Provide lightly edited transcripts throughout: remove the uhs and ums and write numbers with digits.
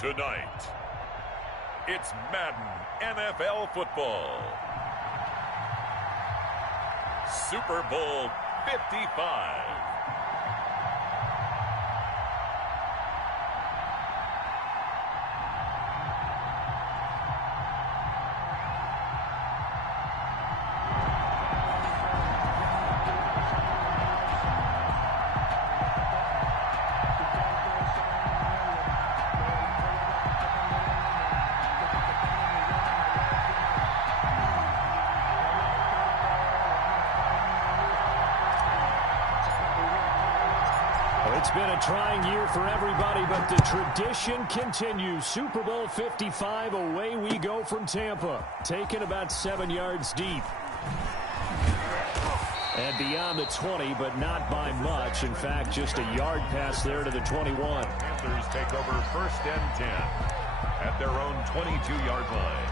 Tonight, it's Madden NFL football. Super Bowl 55. It's been a trying year for everybody, but the tradition continues. Super Bowl 55, away we go from Tampa, taken about 7 yards deep. And beyond the 20, but not by much. In fact, just a yard pass there to the 21. Panthers take over 1st and 10 at their own 22-yard line.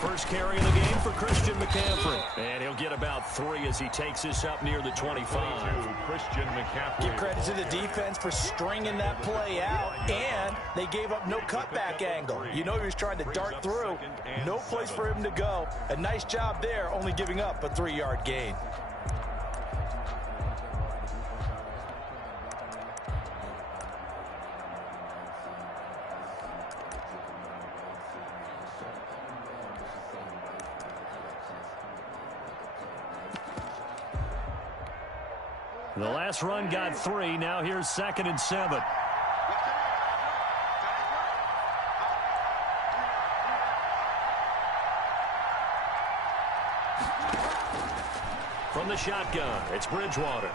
First carry of the game for Christian McCaffrey. And he'll get about 3 as he takes this up near the 25. Christian McCaffrey. Give credit to the defense for stringing that play out, and they gave up no cutback angle. You know he was trying to dart through. No place for him to go. A nice job there, only giving up a 3-yard gain. The last run got 3. Now here's 2nd and 7. From the shotgun, it's Bridgewater.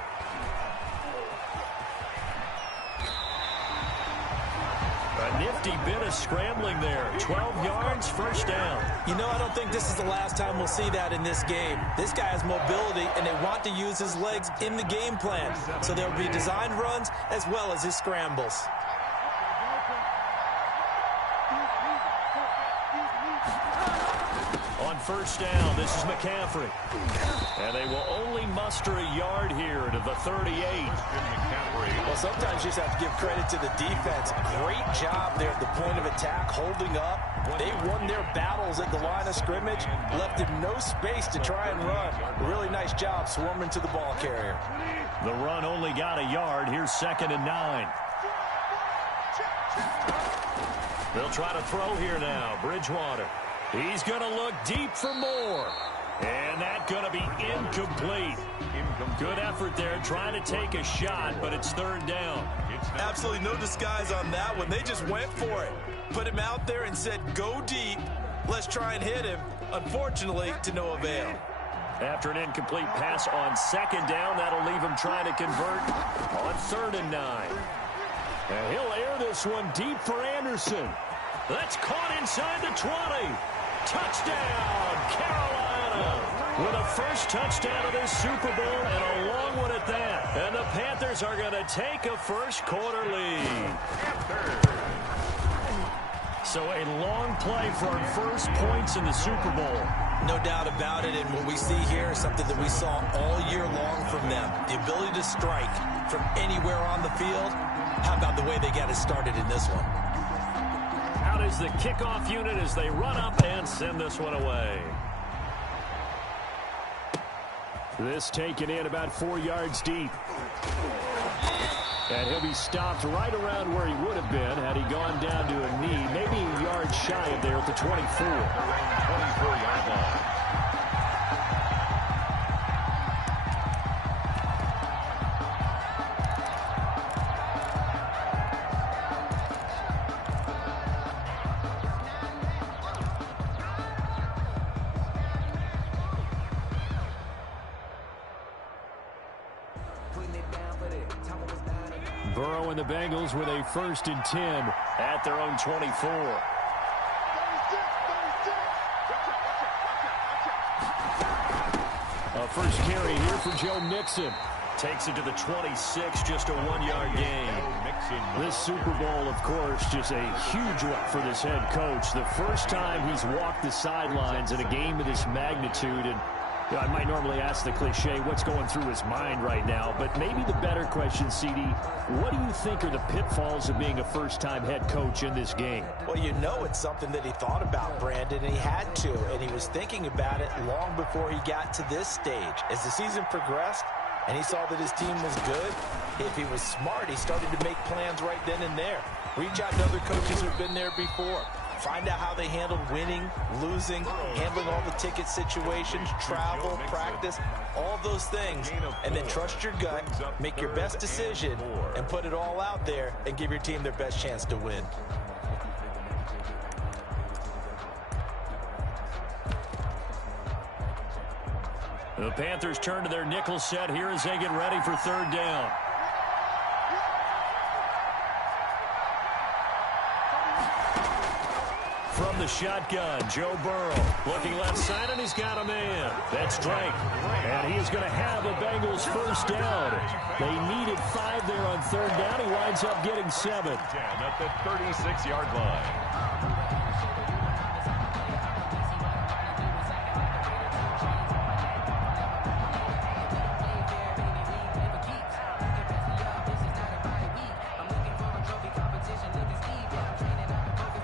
A nifty bit of scrambling there. 12 yards, 1st down. You know, I don't think this is the last time we'll see that in this game. This guy has mobility, and they want to use his legs in the game plan. So there will be designed runs as well as his scrambles. On 1st down, this is McCaffrey. And they will only muster a yard here to the 38. Well, sometimes you just have to give credit to the defense. Great job there at the point of attack, holding up. They won their battles at the line of scrimmage, left him no space to try and run. A really nice job swarming to the ball carrier. The run only got a yard. Here's 2nd and 9. They'll try to throw here now. Bridgewater. He's going to look deep for more. And that's going to be incomplete. Good effort there trying to take a shot, but it's 3rd down. Absolutely no disguise on that one. They just went for it. Put him out there and said, go deep. Let's try and hit him. Unfortunately, to no avail. After an incomplete pass on 2nd down, that'll leave him trying to convert on 3rd and 9. And he'll air this one deep for Anderson. That's caught inside the 20. Touchdown, Carolina. With a first touchdown of this Super Bowl and a long one at that. And the Panthers are going to take a first-quarter lead. So a long play for our first points in the Super Bowl. No doubt about it, and what we see here is something that we saw all year long from them. The ability to strike from anywhere on the field. How about the way they got it started in this one? Out is the kickoff unit as they run up and send this one away. This taken in about 4 yards deep. And he'll be stopped right around where he would have been had he gone down to a knee, maybe a yard shy of there at the 24. 24-yard line. Burrow and the Bengals with a 1st and 10 at their own 24. A first carry here for Joe Mixon. Takes it to the 26, just a 1-yard gain. This Super Bowl, of course, just a huge one for this head coach. The first time he's walked the sidelines in a game of this magnitude. And I might normally ask the cliche, what's going through his mind right now? But maybe the better question, CD, what do you think are the pitfalls of being a first-time head coach in this game? Well, you know it's something that he thought about, Brandon, and he had to. And he was thinking about it long before he got to this stage. As the season progressed, and he saw that his team was good, if he was smart, he started to make plans right then and there. Reach out to other coaches who've been there before. Find out how they handled winning, losing, handling all the ticket situations, travel, practice, all those things. And then trust your gut, make your best decision, and put it all out there and give your team their best chance to win. The Panthers turn to their nickel set here as they get ready for third down. From the shotgun, Joe Burrow looking left side, and he's got a man. That's Drake. And he is going to have a Bengals first down. They needed 5 there on third down. He winds up getting 7. At the 36-yard line.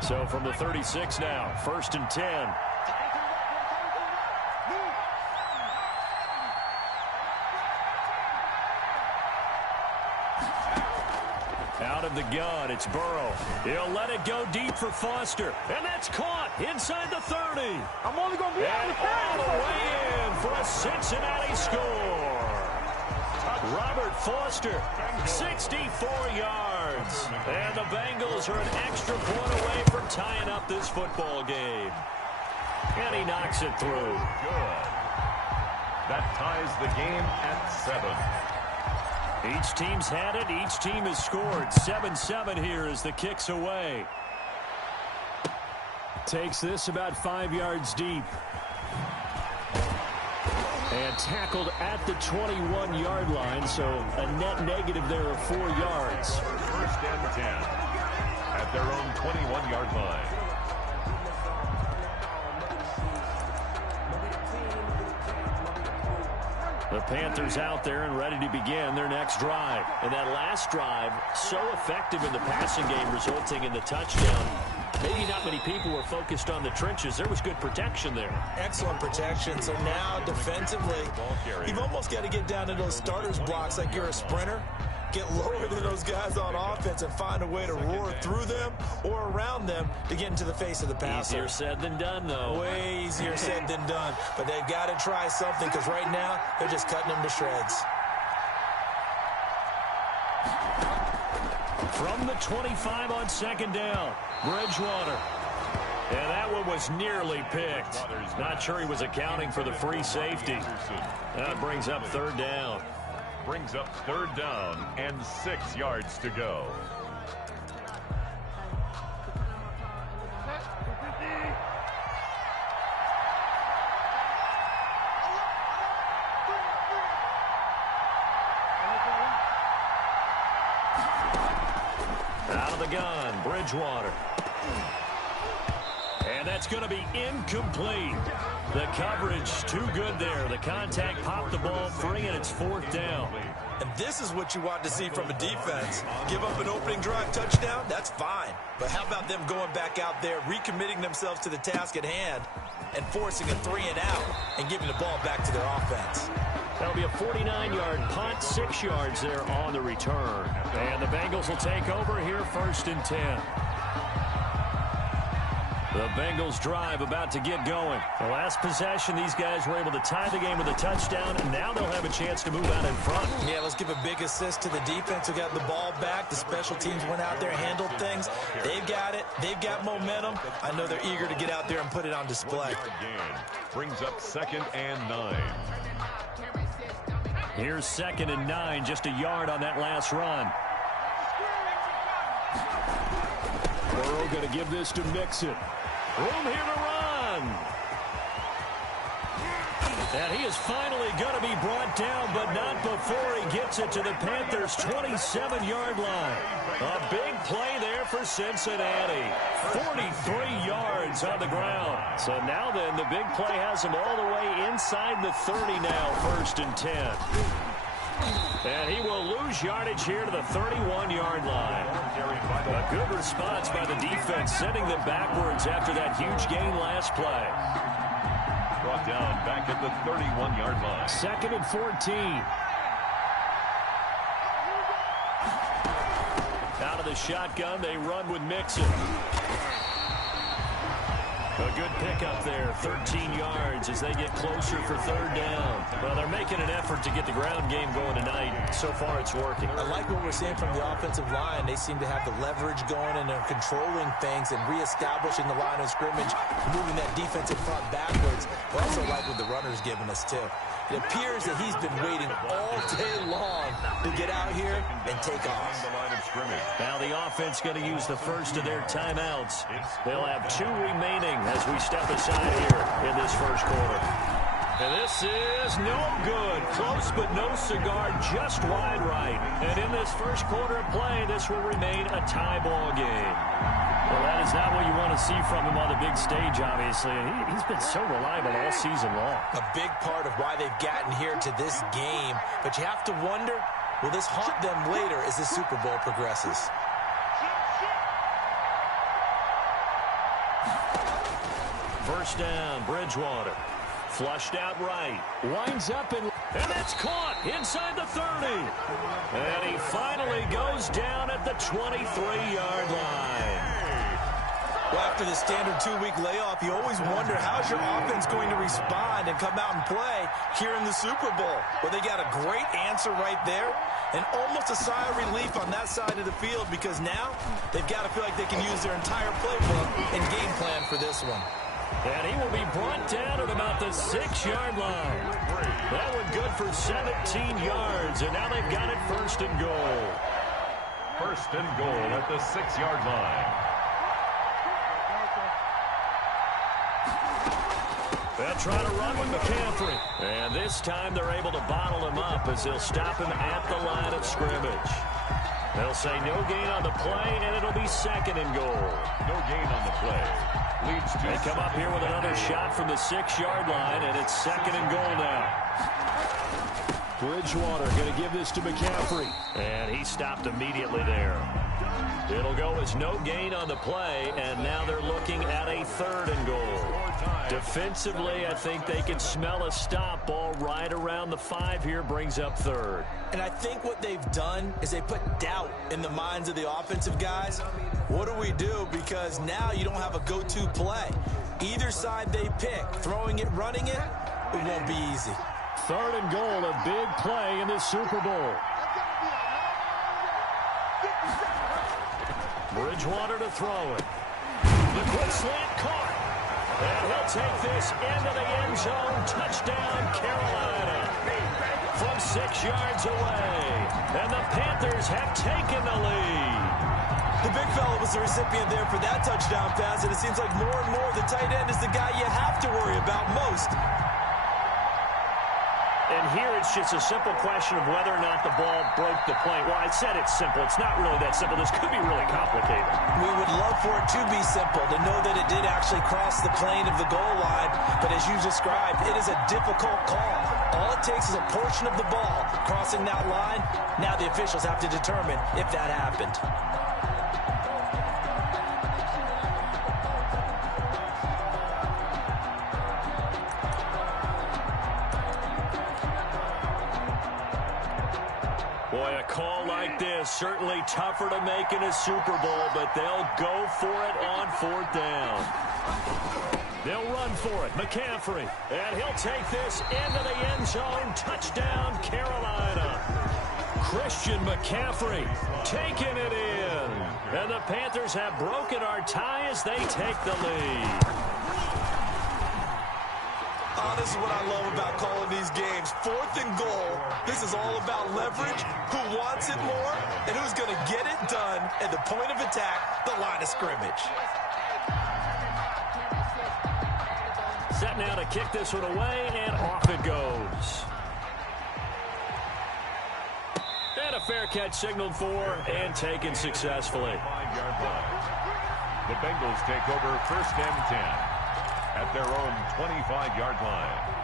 So from the 36 now, 1st and 10. Out of the gun, it's Burrow. He'll let it go deep for Foster. And that's caught inside the 30. I'm only going to be and all the way in for a Cincinnati score. Robert Foster, 64 yards. And the Bengals are an extra point away from tying up this football game. And he knocks it through. Good. That ties the game at 7. Each team's had it. Each team has scored. 7-7 here as the kick's away. Takes this about 5 yards deep. And tackled at the 21-yard line, so a net negative there of 4 yards. 1st and 10 at their own 21-yard line. The Panthers out there and ready to begin their next drive. And that last drive, so effective in the passing game, resulting in the touchdown. Maybe not many people were focused on the trenches. There was good protection there. Excellent protection. So now defensively, you've almost got to get down to those starters blocks like you're a sprinter. Get lower than those guys on offense and find a way to roar through them or around them to get into the face of the passer. Easier said than done, though. Way easier said than done. But they've got to try something because right now they're just cutting them to shreds. From the 25 on 2nd down, Bridgewater. And that one was nearly picked. Not sure he was accounting for the free safety. That brings up 3rd down. Brings up 3rd down and 6 yards to go. Out of the gun, Bridgewater. And that's going to be incomplete. The coverage too good there. The contact popped the ball free, and it's 4th down. And this is what you want to see from a defense. Give up an opening drive touchdown, that's fine. But how about them going back out there, recommitting themselves to the task at hand, and forcing a 3-and-out and giving the ball back to their offense? That'll be a 49-yard punt, 6 yards there on the return. And the Bengals will take over here 1st and 10. The Bengals drive about to get going. The last possession, these guys were able to tie the game with a touchdown, and now they'll have a chance to move out in front. Yeah, let's give a big assist to the defense who got the ball back. The special teams went out there and handled things. They've got it. They've got momentum. I know they're eager to get out there and put it on display. Brings up 2nd and 9. Here's 2nd and 9, just a yard on that last run. Burrow going to give this to Mixon. Room here to run. And he is finally going to be brought down, but not before he gets it to the Panthers' 27-yard line. A big play there for Cincinnati. 43 yards on the ground. So now then, the big play has him all the way inside the 30 now, 1st and 10. And he will lose yardage here to the 31-yard line. A good response by the defense, sending them backwards after that huge gain last play. Brought down back at the 31-yard line. 2nd and 14. Out of the shotgun, they run with Mixon. A good pickup there, 13 yards as they get closer for 3rd down. Well, they're making an effort to get the ground game going tonight. So far, it's working. I like what we're seeing from the offensive line. They seem to have the leverage going, and they're controlling things and reestablishing the line of scrimmage, moving that defensive front backwards. I also like what the runner's giving us, too. It appears that he's been waiting all day long to get out here and take off. Now the offense going to use the first of their timeouts. They'll have 2 remaining as we step aside here in this first quarter. And this is no good. Close but no cigar, just wide right. And in this first quarter of play, this will remain a tie ball game. Well, that is not what you want to see from him on the big stage, obviously. And he's been so reliable all season long. A big part of why they've gotten here to this game. But you have to wonder, will this haunt them later as the Super Bowl progresses? First down, Bridgewater. Flushed out right. Winds up and that's caught inside the 30. And he finally goes down at the 23-yard line. Well, after the standard 2-week layoff, you always wonder how's your offense going to respond and come out and play here in the Super Bowl. Well, they got a great answer right there and almost a sigh of relief on that side of the field because now they've got to feel like they can use their entire playbook and game plan for this one. And he will be brought down at about the 6-yard line. That one good for 17 yards, and now they've got it 1st and goal. 1st and goal at the 6-yard line. They'll try to run with McCaffrey. And this time they're able to bottle him up as they'll stop him at the line of scrimmage. They'll say no gain on the play, and it'll be 2nd and goal. No gain on the play. Leads to they come up here with another shot from the 6-yard line, and it's 2nd and goal now. Bridgewater going to give this to McCaffrey. And he stopped immediately there. It'll go as no gain on the play, and now they're looking at a 3rd and goal. Defensively, I think they can smell a stop ball right around the 5 here, brings up 3rd. And I think what they've done is they put doubt in the minds of the offensive guys. What do we do? Because now you don't have a go-to play. Either side they pick, throwing it, running it, it won't be easy. 3rd and goal, a big play in this Super Bowl. Bridgewater to throw it. The quick slant caught. And he'll take this into the end zone. Touchdown, Carolina. From 6 yards away. And the Panthers have taken the lead. The big fella was the recipient there for that touchdown pass, and it seems like more and more the tight end is the guy you have to worry about most. And here it's just a simple question of whether or not the ball broke the plane. Well, I said it's simple. It's not really that simple. This could be really complicated. We would love for it to be simple, to know that it did actually cross the plane of the goal line. But as you described, it is a difficult call. All it takes is a portion of the ball crossing that line. Now the officials have to determine if that happened. Boy, a call like this, certainly tougher to make in a Super Bowl, but they'll go for it on 4th down. They'll run for it, McCaffrey, and he'll take this into the end zone. Touchdown, Carolina. Christian McCaffrey taking it in. And the Panthers have broken our tie as they take the lead. Oh, this is what I love about calling these games. 4th and goal. This is all about leverage, who wants it more, and who's going to get it done at the point of attack, the line of scrimmage. Setting now to kick this one away, and off it goes. And a fair catch signaled for and taken successfully. 5-yard line. The Bengals take over 1st and 10 at their own 25-yard line.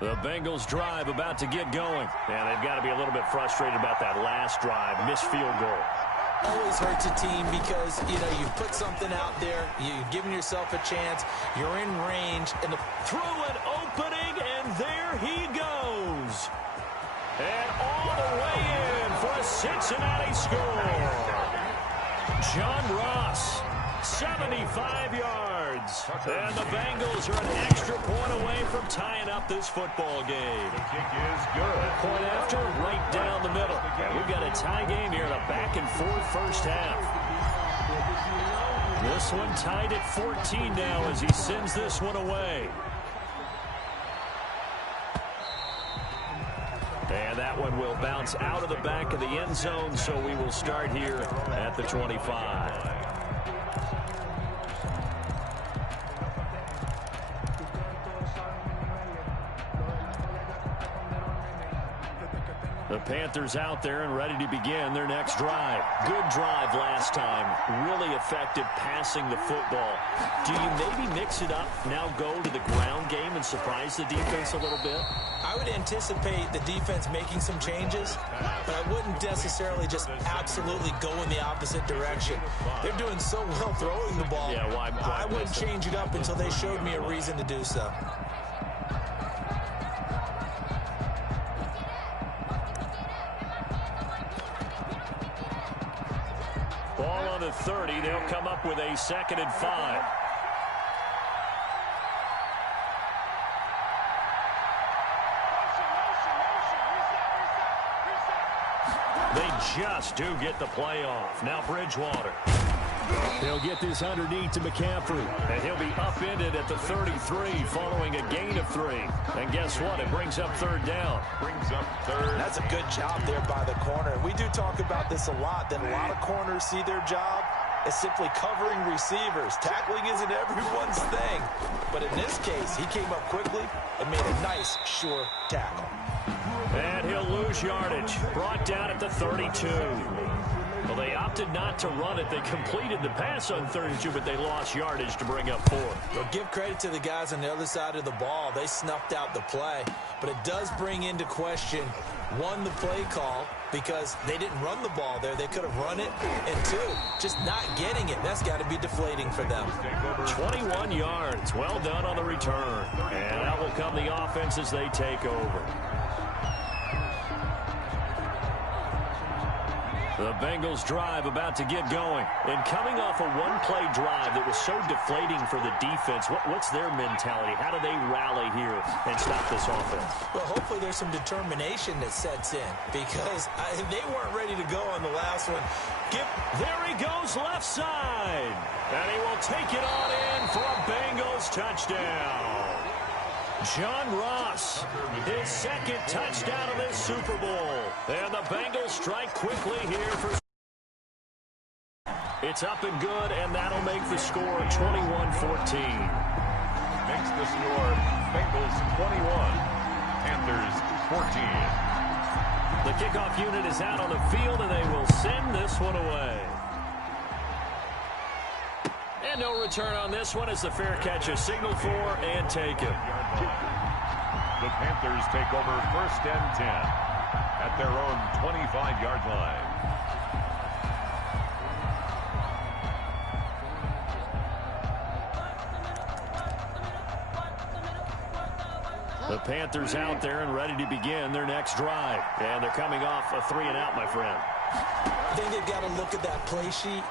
The Bengals drive about to get going. And they've got to be a little bit frustrated about that last drive. Missed field goal. Always hurts a team because, you know, you put something out there, you've given yourself a chance, you're in range, and through an opening, and there he goes. And all the way in for a Cincinnati score. John Ross, 75 yards. And the Bengals are an extra point away from tying up this football game. The kick is good. Point after, right down the middle. And we've got a tie game here in a back-and-forth first half. This one tied at 14 now as he sends this one away. And that one will bounce out of the back of the end zone, so we will start here at the 25. The Panthers out there and ready to begin their next drive. Good drive last time. Really effective passing the football. Do you maybe mix it up, now go to the ground game and surprise the defense a little bit? I would anticipate the defense making some changes, but I wouldn't necessarily just absolutely go in the opposite direction. They're doing so well throwing the ball. Yeah, why I wouldn't change it up until they showed me a reason to do so. Ball on the 30. They'll come up with a 2nd and 5. They just do get the play off. Now Bridgewater. They'll get this underneath to McCaffrey. And he'll be upended at the 33 following a gain of 3. And guess what? It brings up 3rd down. Brings up 3rd. That's a good job there by the corner. We do talk about this a lot, that a lot of corners see their job as simply covering receivers. Tackling isn't everyone's thing. But in this case, he came up quickly and made a nice, sure tackle. And he'll lose yardage. Brought down at the 32. Well, they opted not to run it. They completed the pass on 32, but they lost yardage to bring up 4. Well, give credit to the guys on the other side of the ball. They snuffed out the play. But it does bring into question, 1, the play call, because they didn't run the ball there. They could have run it. And 2, just not getting it. That's got to be deflating for them. 21 yards. Well done on the return. And out will come the offense as they take over. The Bengals drive about to get going. And coming off a one-play drive that was so deflating for the defense, what's their mentality? How do they rally here and stop this offense? Well, hopefully there's some determination that sets in, because they weren't ready to go on the last one. There he goes left side. And he will take it on in for a Bengals touchdown. John Ross, his 2nd touchdown of this Super Bowl. And the Bengals strike quickly here for... It's up and good, and that'll make the score 21-14. Makes the score Bengals 21, Panthers 14. The kickoff unit is out on the field, and they will send this one away. And no return on this one as the fair catch is signaled for and taken. The Panthers take over 1st and 10 at their own 25-yard line. The Panthers out there and ready to begin their next drive. And they're coming off a 3-and-out, my friend. I think they've got to look at that play sheet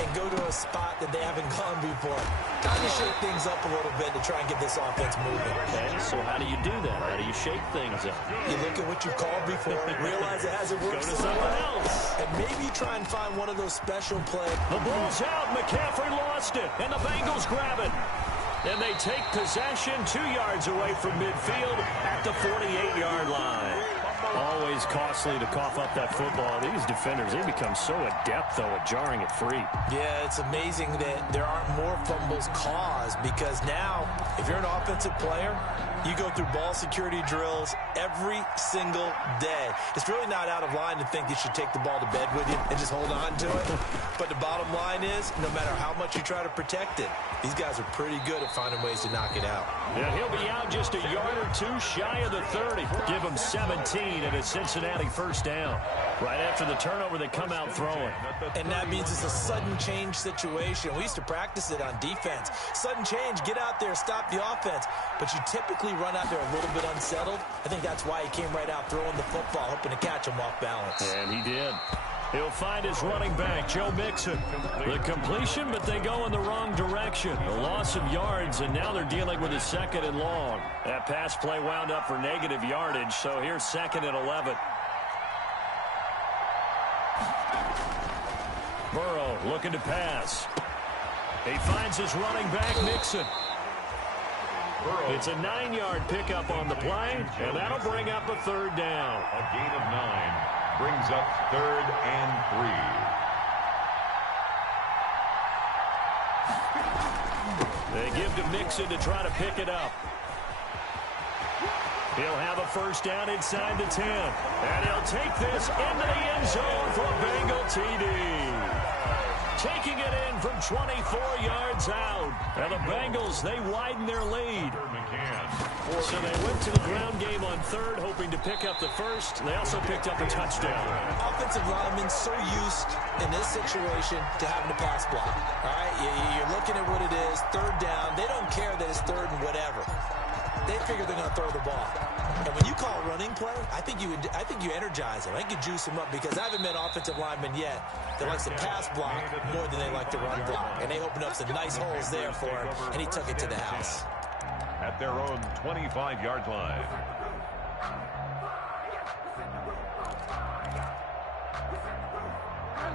and go to a spot that they haven't gone before. Time to shake things up a little bit to try and get this offense moving. Okay, so how do you do that? How do you shake things up? You look at what you called before, realize it hasn't worked somewhere else, and maybe try and find one of those special plays. The ball's out. McCaffrey lost it, and the Bengals grab it. And they take possession 2 yards away from midfield at the 48-yard line. Always costly to cough up that football. These defenders, they become so adept, though, at jarring it free. Yeah, it's amazing that there aren't more fumbles caused, because now, if you're an offensive player, you go through ball security drills every single day. It's really not out of line to think you should take the ball to bed with you and just hold on to it. But the bottom line is, no matter how much you try to protect it, these guys are pretty good at finding ways to knock it out. Yeah, he'll be out just a yard or two shy of the 30. Give him 17 and a Cincinnati first down. Right after the turnover, they come out throwing. And that means it's a sudden change situation. We used to practice it on defense. Sudden change, get out there, stop the offense. But you typically run out there a little bit unsettled. I think that's why he came right out throwing the football, hoping to catch him off balance. And he did. He'll find his running back, Joe Mixon. The completion, but they go in the wrong direction. A loss of yards, and now they're dealing with a 2nd and long. That pass play wound up for negative yardage, so here's 2nd and 11. Burrow looking to pass. He finds his running back, Mixon. It's a 9-yard pickup on the play, and that'll bring up a 3rd down. A gain of 9 brings up 3rd and 3. They give to Mixon to try to pick it up. He'll have a first down inside the 10. And he'll take this into the end zone for a Bengal TD. Taking it in from 24 yards out. And the Bengals, they widen their lead. So they went to the ground game on 3rd, hoping to pick up the first. They also picked up a touchdown. Offensive linemen so used in this situation to having to pass block. All right, you're looking at what it is, 3rd down. They don't care that it's 3rd and whatever. They figure they're going to throw the ball. And when you call a running play, I think you energize them. I think you juice them up, because I haven't met offensive linemen yet that likes to pass block more than they like to run block. And they opened up some nice holes there for him, and he took it to the house. At their own 25-yard line.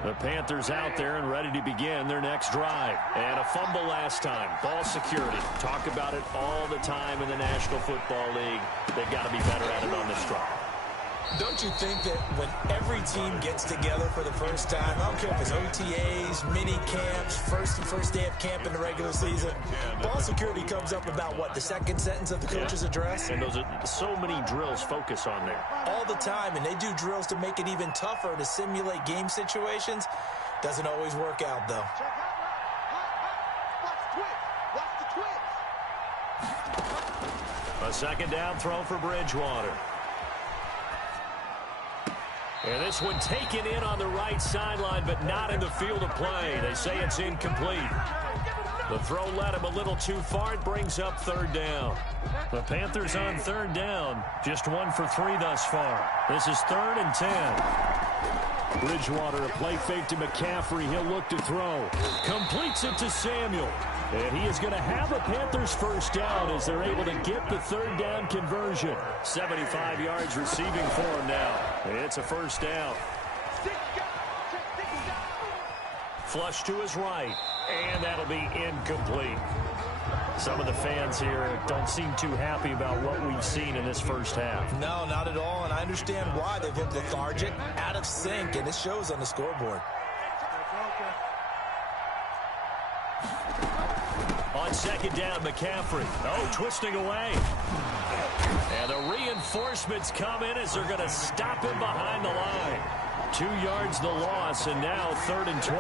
The Panthers out there and ready to begin their next drive. And a fumble last time. Ball security. Talk about it all the time in the National Football League. They've got to be better at it on this drive. Don't you think that when every team gets together for the first time, I don't care if it's OTAs, mini camps, first day of camp in the regular season, ball security comes up about what, the 2nd sentence of the coach's address? And those are so many drills focus on there. All the time, and they do drills to make it even tougher to simulate game situations. Doesn't always work out, though. A 2nd down throw for Bridgewater. And this one taken in on the right sideline, but not in the field of play. They say it's incomplete. The throw led him a little too far. It brings up 3rd down. The Panthers on 3rd down. Just 1 for 3 thus far. This is 3rd and 10. Bridgewater, a play fake to McCaffrey. He'll look to throw. Completes it to Samuel. And he is going to have a Panthers first down as they're able to get the 3rd down conversion. 75 yards receiving for him now. It's a first down. Flush to his right. And that'll be incomplete. Some of the fans here don't seem too happy about what we've seen in this first half. No, not at all, and I understand why. They've looked lethargic, out of sync, and it shows on the scoreboard. On 2nd down, McCaffrey. Oh, twisting away. And the reinforcements come in as they're going to stop him behind the line. 2 yards the loss, and now 3rd and 12.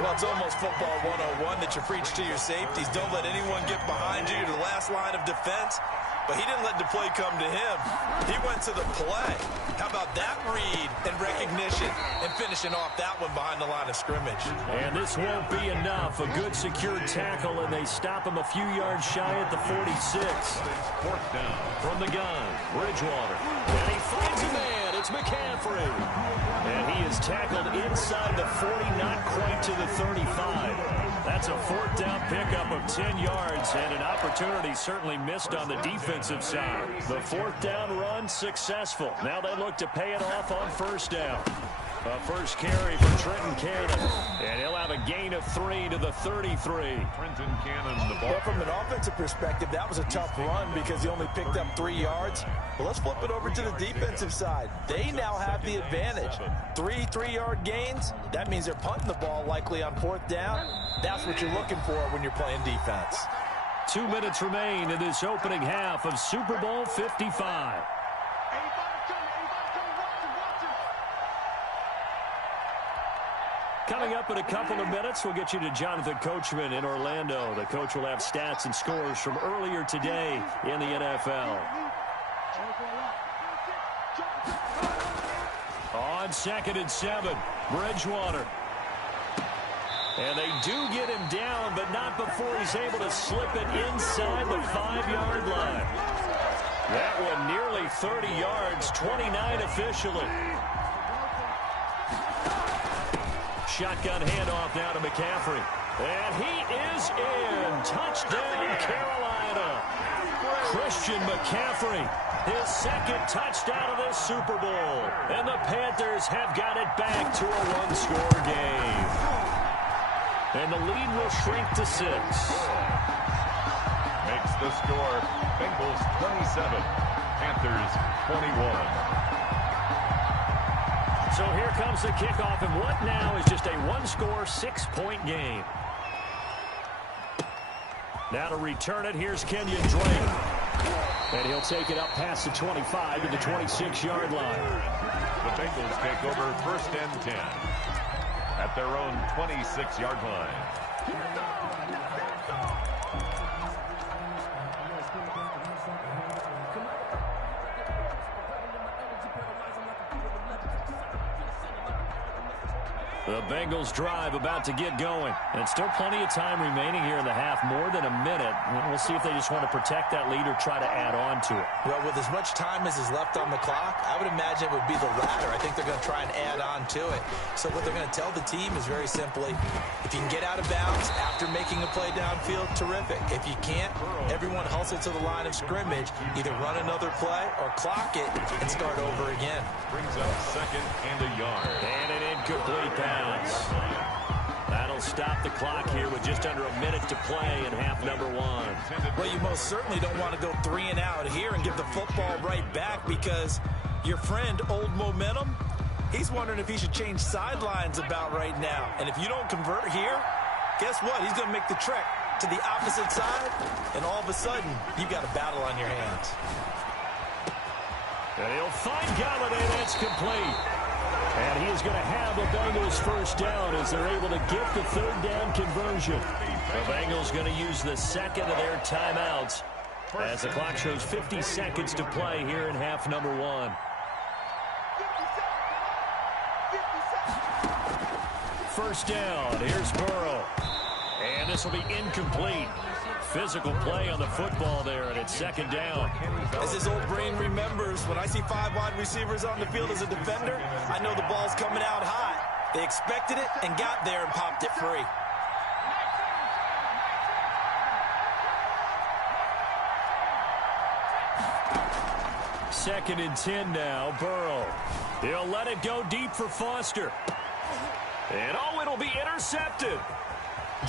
Well, it's almost football 101 that you preach to your safeties. Don't let anyone get behind you to the last line of defense. But he didn't let the play come to him. He went to the play. How about that read and recognition and finishing off that one behind the line of scrimmage? And this won't be enough. A good secure tackle, and they stop him a few yards shy at the 46. 4th down. From the gun, Bridgewater. And he finds a man. It's McCaffrey. And he is tackled inside the 40, not quite to the 35. That's a 4th down pickup of 10 yards, and an opportunity certainly missed on the defensive side. The 4th down run successful. Now they look to pay it off on 1st down. A first carry for Trenton Cannon. And he'll have a gain of 3 to the 33. Trenton Cannon, the ball. Well, from an offensive perspective, that was a tough run because he only picked up 3 yards. Well, let's flip it over to the defensive side. They now have the advantage. 3 3-yard gains. That means they're punting the ball likely on 4th down. That's what you're looking for when you're playing defense. 2 minutes remain in this opening half of Super Bowl 55. Coming up in a couple of minutes, we'll get you to Jonathan Coachman in Orlando. The coach will have stats and scores from earlier today in the NFL. On 2nd and 7, Bridgewater. And they do get him down, but not before he's able to slip it inside the 5-yard line. That one nearly 30 yards, 29 officially. Shotgun handoff now to McCaffrey. And he is in. Touchdown, Carolina. Christian McCaffrey, his 2nd touchdown of this Super Bowl. And the Panthers have got it back to a 1-score game. And the lead will shrink to 6. Makes the score Bengals 27, Panthers 21. So here comes the kickoff, and what now is just a 1-score, 6-point game. Now to return it, here's Kenyon Drake. And he'll take it up past the 25 to the 26-yard line. The Bengals take over 1st and 10 at their own 26-yard line. The Bengals drive about to get going. And still plenty of time remaining here in the half, more than a minute. We'll see if they just want to protect that lead or try to add on to it. Well, with as much time as is left on the clock, I would imagine it would be the latter. I think they're going to try and add on to it. So what they're going to tell the team is very simply, if you can get out of bounds after making a play downfield, terrific. If you can't, everyone hustle to the line of scrimmage, either run another play or clock it and start over again. Brings up 2nd and a yard. And an incomplete pass. That'll stop the clock here with just under a minute to play in half number 1. Well, you most certainly don't want to go 3 and out here and give the football right back because your friend, Old Momentum, he's wondering if he should change sidelines about right now. And if you don't convert here, guess what? He's going to make the trek to the opposite side, and all of a sudden, you've got a battle on your hands. And he'll find Galladay. That's complete. And he is going to have the Bengals 1st down as they're able to get the 3rd down conversion. The Bengals going to use the 2nd of their timeouts as the clock shows 50 seconds to play here in half number 1. First down. Here's Burrow. And this will be incomplete. Physical play on the football there, and it's 2nd down. As his old brain remembers, when I see 5 wide receivers on the field as a defender, I know the ball's coming out high. They expected it and got there and popped it free. Second and 10 now, Burrow. He'll let it go deep for Foster. And oh, it'll be intercepted.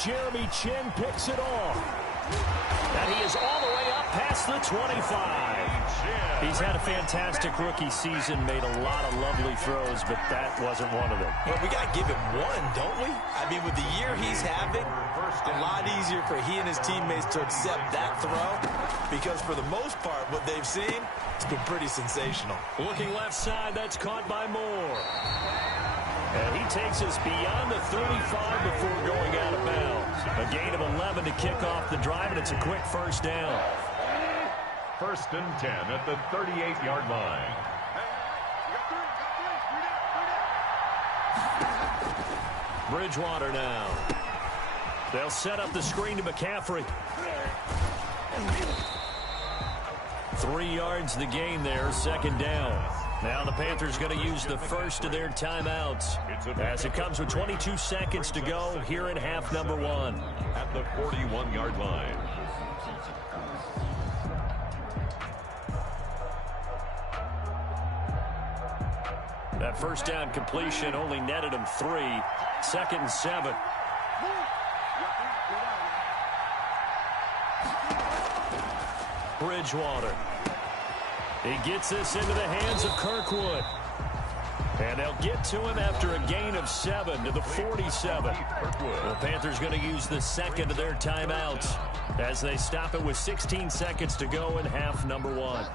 Jeremy Chin picks it off. And he is all the way up past the 25. He's had a fantastic rookie season, made a lot of lovely throws, but that wasn't one of them. Well, we got to give him one, don't we? I mean, with the year he's having, a lot easier for he and his teammates to accept that throw because for the most part, what they've seen, it's been pretty sensational. Looking left side, that's caught by Moore. And he takes us beyond the 35 before going out of bounds. A gain of 11 to kick off the drive, and it's a quick 1st down. 1st and 10 at the 38-yard line. Bridgewater now. They'll set up the screen to McCaffrey. 3 yards the gain there, 2nd down. Now the Panthers going to use the 1st of their timeouts as it comes with 22 seconds to go here in half number 1. At the 41-yard line. That 1st down completion only netted him 3. 2nd and 7. Bridgewater. He gets this into the hands of Kirkwood. And they'll get to him after a gain of 7 to the 47. The Panthers going to use the second of their timeouts as they stop it with 16 seconds to go in half number 1.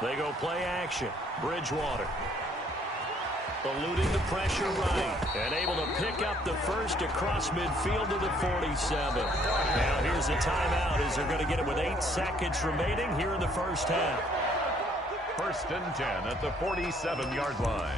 They go play action. Bridgewater. Eluding the pressure right. And able to pick up the first across midfield to the 47. Now here's a timeout as they're going to get it with 8 seconds remaining here in the first half. 1st and 10 at the 47-yard line.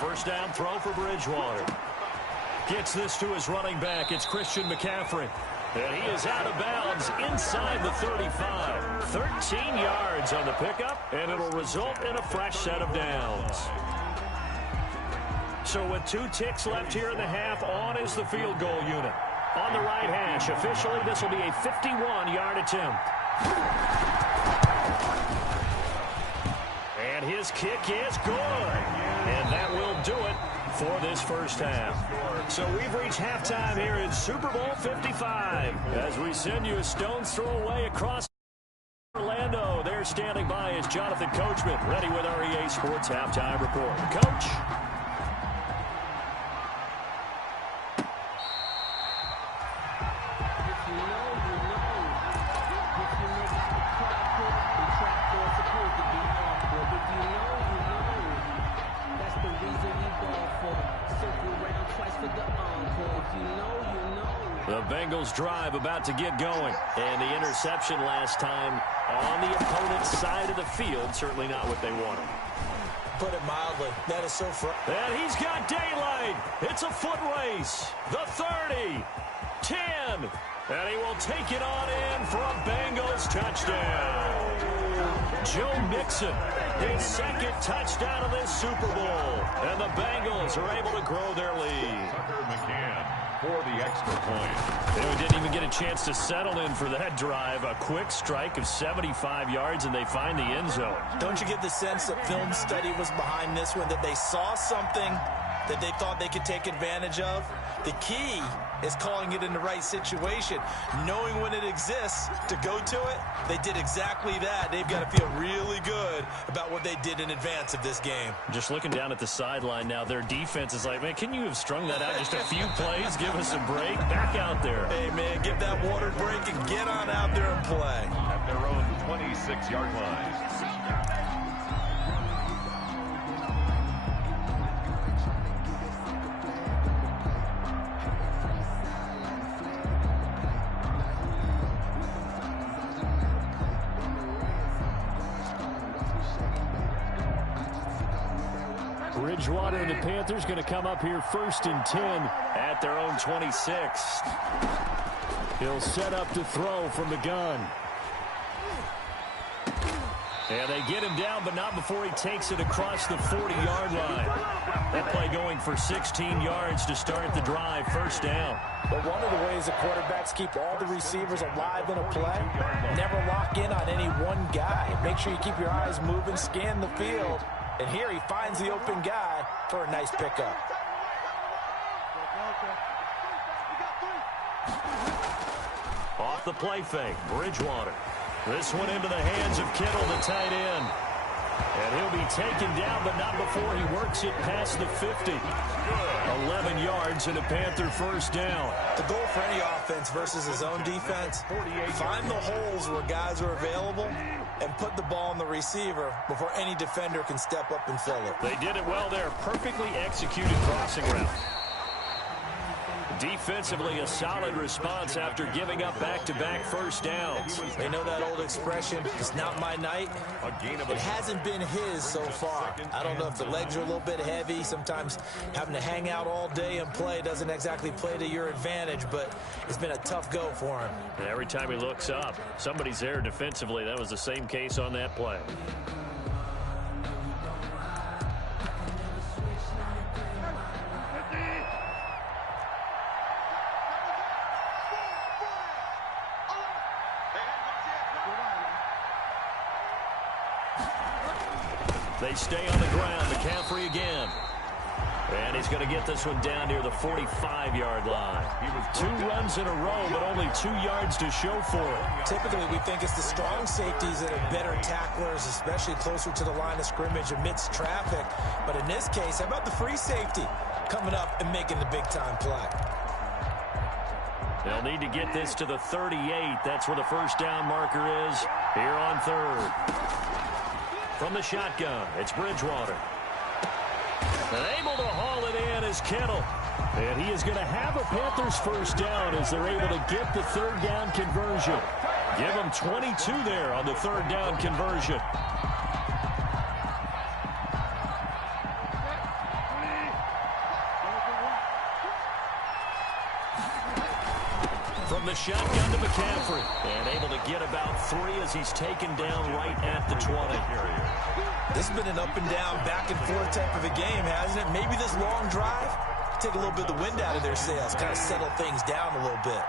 First down throw for Bridgewater. Gets this to his running back. It's Christian McCaffrey. And he is out of bounds inside the 35. 13 yards on the pickup, and it'll result in a fresh set of downs. So with 2 ticks left here in the half, on is the field goal unit. On the right hash, officially this will be a 51-yard attempt. And his kick is good. And that will do it for this first half. So we've reached halftime here in Super Bowl 55. As we send you a stone's throw away across Orlando. There standing by is Jonathan Coachman, ready with our EA Sports Halftime Report. Coach. The Bengals drive about to get going. And the interception last time on the opponent's side of the field. Certainly not what they wanted. Put it mildly. That is so frustrating. And he's got daylight. It's a foot race. The 30. 10. And he will take it on in for a Bengals touchdown. Joe Mixon, his second touchdown of this Super Bowl. And the Bengals are able to grow their lead. For the extra point. And we didn't even get a chance to settle in for that drive. A quick strike of 75 yards, and they find the end zone. Don't you get the sense that film study was behind this one, that they saw something that they thought they could take advantage of? The key is calling it in the right situation, knowing when it exists to go to it. They did exactly that. They've got to feel really good about what they did in advance of this game. Just looking down at the sideline now, their defense is like, man, can you have strung that out just a few plays? Give us a break. Back out there. Hey, man, give that water break and get on out there and play. At their own 26-yard line. Bridgewater and the Panthers going to come up here 1st and 10 at their own 26. He'll set up to throw from the gun. And they get him down, but not before he takes it across the 40-yard line. That play going for 16 yards to start the drive. First down. But one of the ways the quarterbacks keep all the receivers alive in a play, never lock in on any one guy. Make sure you keep your eyes moving, scan the field. And here he finds the open guy for a nice pickup. Off the play fake, Bridgewater. This one into the hands of Kittle, the tight end. And he'll be taken down, but not before he works it past the 50. 11 yards and a Panther first down. The goal for any offense versus his own defense, find the holes where guys are available and put the ball on the receiver before any defender can step up and fill it. They did it well there. Perfectly executed crossing route. Defensively, a solid response after giving up back-to-back first downs. They know that old expression, it's not my night. It hasn't been his so far. I don't know if the legs are a little bit heavy. Sometimes having to hang out all day and play doesn't exactly play to your advantage, but it's been a tough go for him. And every time he looks up, somebody's there defensively. That was the same case on that play. They stay on the ground. McCaffrey again. And he's going to get this one down near the 45-yard line. 2 runs in a row, but only 2 yards to show for it. Typically, we think it's the strong safeties that are better tacklers, especially closer to the line of scrimmage amidst traffic. But in this case, how about the free safety coming up and making the big-time play? They'll need to get this to the 38. That's where the first down marker is here on third. From the shotgun, it's Bridgewater. And able to haul it in is Kittle. And he is going to have a Panthers first down as they're able to get the third down conversion. Give them 22 there on the third down conversion. From the shotgun to McCaffrey. And able to get about 3 as he's taken down right at the 20. This has been an up-and-down, back-and-forth type of a game, hasn't it? Maybe this long drive, take a little bit of the wind out of their sails, kind of settle things down a little bit.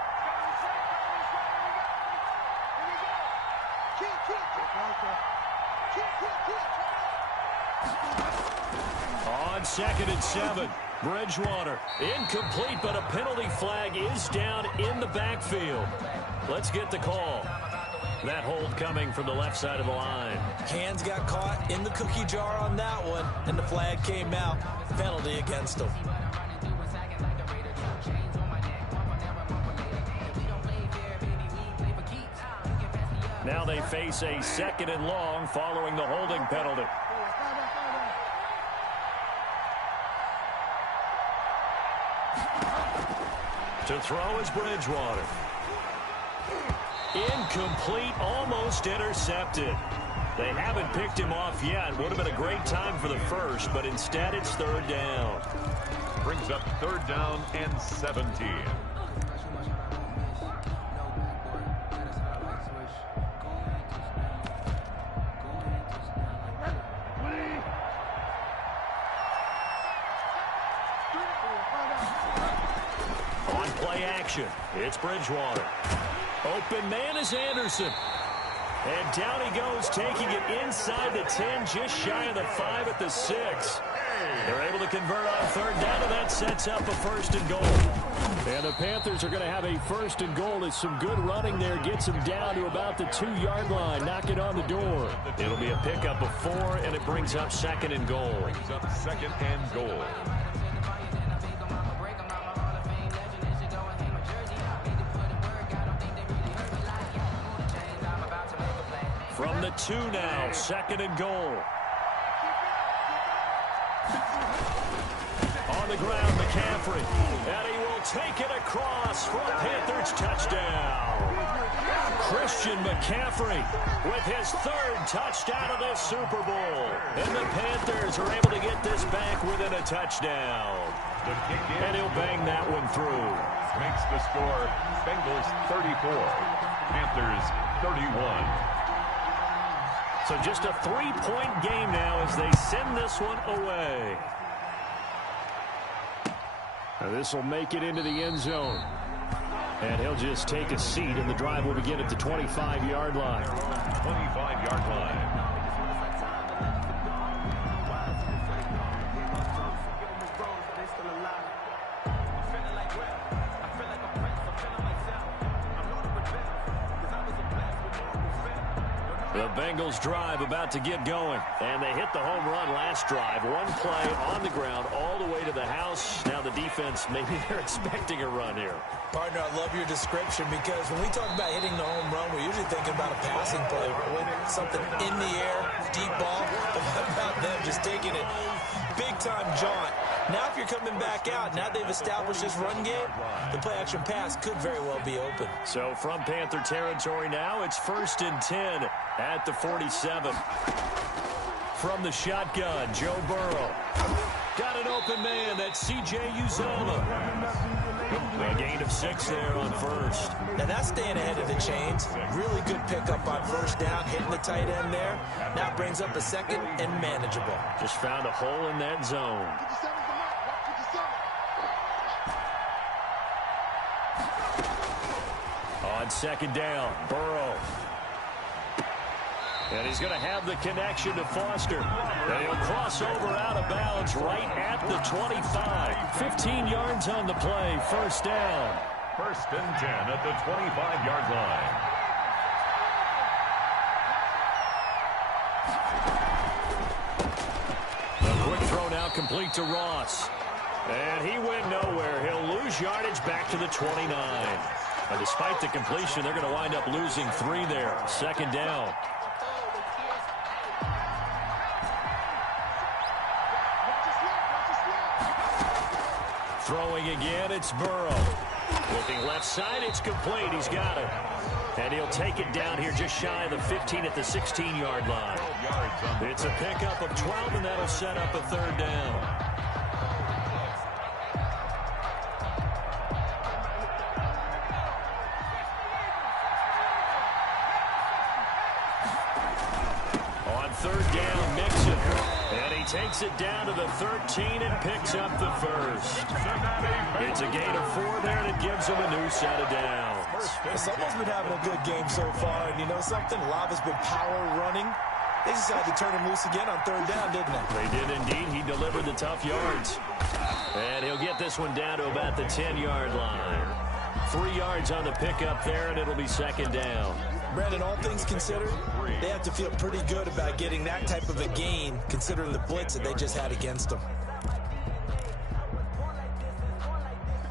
On 2nd and 7, Bridgewater. Incomplete, but a penalty flag is down in the backfield. Let's get the call. That hold coming from the left side of the line. Hands got caught in the cookie jar on that one, and the flag came out. Penalty against them. Now they face a 2nd and long following the holding penalty. To throw is Bridgewater. Incomplete, almost intercepted. They haven't picked him off yet. Would have been a great time for the first, but instead it's third down. Brings up third down and 17. On play action, it's Bridgewater. Open man is Anderson. And down he goes, taking it inside the 10, just shy of the 5 at the 6. They're able to convert on third down, and that sets up a 1st and goal. And the Panthers are going to have a 1st and goal. It's some good running there. Gets them down to about the 2-yard line. Knock it on the door. It'll be a pickup of 4, and it brings up 2nd and goal. Brings up 2nd and goal. From the 2 now, 2nd and goal. On the ground, McCaffrey. And he will take it across for a Panthers touchdown. Christian McCaffrey with his 3rd touchdown of this Super Bowl. And the Panthers are able to get this back within a touchdown. And he'll bang that one through. Makes the score Bengals 34, Panthers 31. So just a 3-point game now as they send this one away. Now this will make it into the end zone. And he'll just take a seat, and the drive will begin at the 25-yard line. 25-yard line. The Bengals drive about to get going. And they hit the home run last drive. 1 play on the ground all the way to the house. Now the defense, maybe they're expecting a run here. Partner, I love your description because when we talk about hitting the home run, we're usually thinking about a passing play. Something in the air, deep ball. But what about them just taking it big-time jaunt. Now if you're coming back out, now they've established this run game, the play-action pass could very well be open. So from Panther territory now, it's 1st and 10 at the 47. From the shotgun, Joe Burrow. Got an open man. That's C.J. Uzomah. A gain of 6 there on first. Now that's staying ahead of the chains. Really good pickup on first down, hitting the tight end there. Now brings up a second and manageable. Just found a hole in that zone. On second down, Burrow. And he's going to have the connection to Foster. And he'll cross over out of bounds right at the 25. 15 yards on the play, first down. 1st and 10 at the 25-yard line. A quick throw now complete to Ross. And he went nowhere. He'll lose yardage back to the 29. And despite the completion, they're going to wind up losing 3 there. Second down. Throwing again, it's Burrow. Looking left side, it's complete. He's got it. And he'll take it down here just shy of the 15 at the 16-yard line. It's a pickup of 12, and that'll set up a third down. On third down, Mixon. And he takes it down to the 13 and picks up the first. It's a gain of 4 there, and it gives him a new set of downs. Someone's been having a good game so far, and you know something? A lot has been power running. They decided to turn him loose again on third down, didn't they? They did indeed. He delivered the tough yards. And he'll get this one down to about the 10-yard line. 3 yards on the pickup there, and it'll be second down. Brandon, all things considered, they have to feel pretty good about getting that type of a gain, considering the blitz that they just had against them.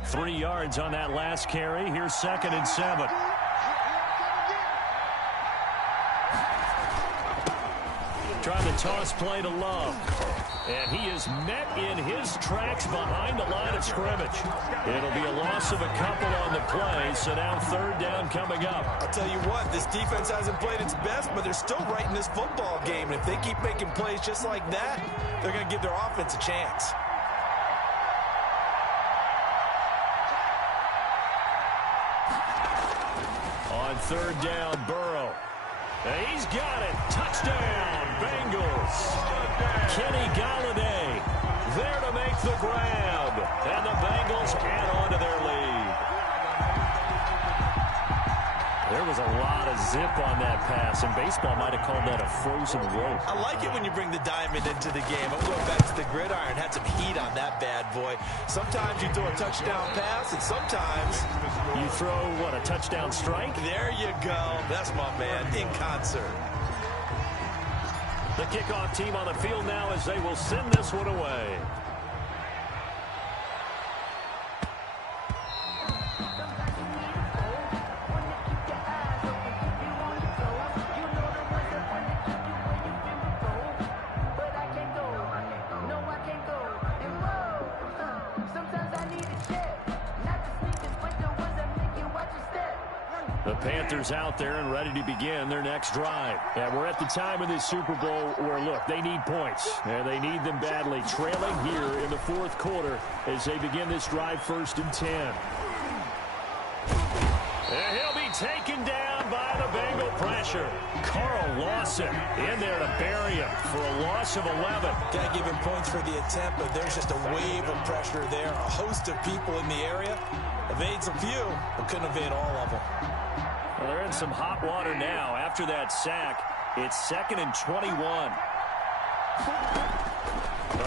3 yards on that last carry. Here's 2nd and 7. Trying to toss play to Love. And he is met in his tracks behind the line of scrimmage. It'll be a loss of a couple on the play, so now third down coming up. I'll tell you what, this defense hasn't played its best, but they're still right in this football game. And if they keep making plays just like that, they're going to give their offense a chance. On third down, Burrow. And he's got it. Touchdown, Bengals. Kenny Galladay there to make the grab. And the Bengals add on to their lead. There was a lot of zip on that pass, and baseball might have called that a frozen rope. I like it when you bring the diamond into the game. I'm going back to the gridiron. Had some heat on that bad boy. Sometimes you throw a touchdown pass, and sometimes you throw, what, a touchdown strike? There you go. That's my man in concert. The kickoff team on the field now as they will send this one away. The Panthers out there and ready to begin their next drive. And we're at the time of this Super Bowl where, look, they need points. And they need them badly. Trailing here in the fourth quarter as they begin this drive, 1st and 10. And he'll be taken down by the Bengal pressure. Carl Lawson in there to bury him for a loss of 11. Got to give him points for the attempt, but there's just a wave of pressure there. A host of people in the area. Evades a few, but couldn't evade all of them. Well, they're in some hot water now. After that sack, it's 2nd and 21.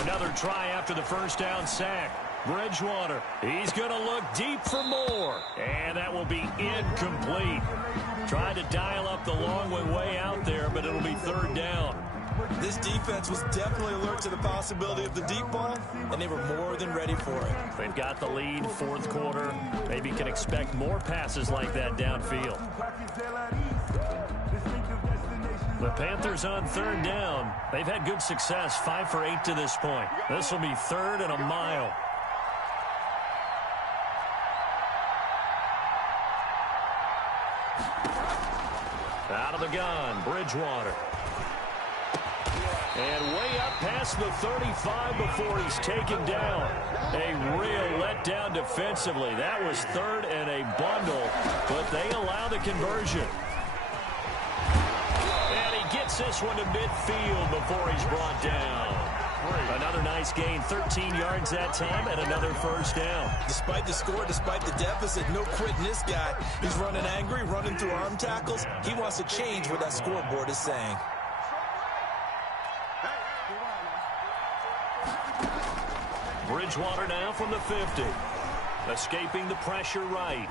Another try after the first down sack. Bridgewater, he's going to look deep for more. And that will be incomplete. Tried to dial up the long way out there, but it'll be third down. This defense was definitely alert to the possibility of the deep ball, and they were more than ready for it. They've got the lead, fourth quarter. Maybe can expect more passes like that downfield. The Panthers on third down. They've had good success, 5 for 8 to this point. This will be 3rd and a mile. Out of the gun, Bridgewater. And way up past the 35 before he's taken down. A real letdown defensively. That was 3rd and a bundle, but they allow the conversion. And he gets this one to midfield before he's brought down. Another nice gain, 13 yards that time, and another first down. Despite the score, despite the deficit, no quitting this guy. He's running angry, running through arm tackles. He wants to change what that scoreboard is saying. Bridgewater now from the 50. Escaping the pressure right.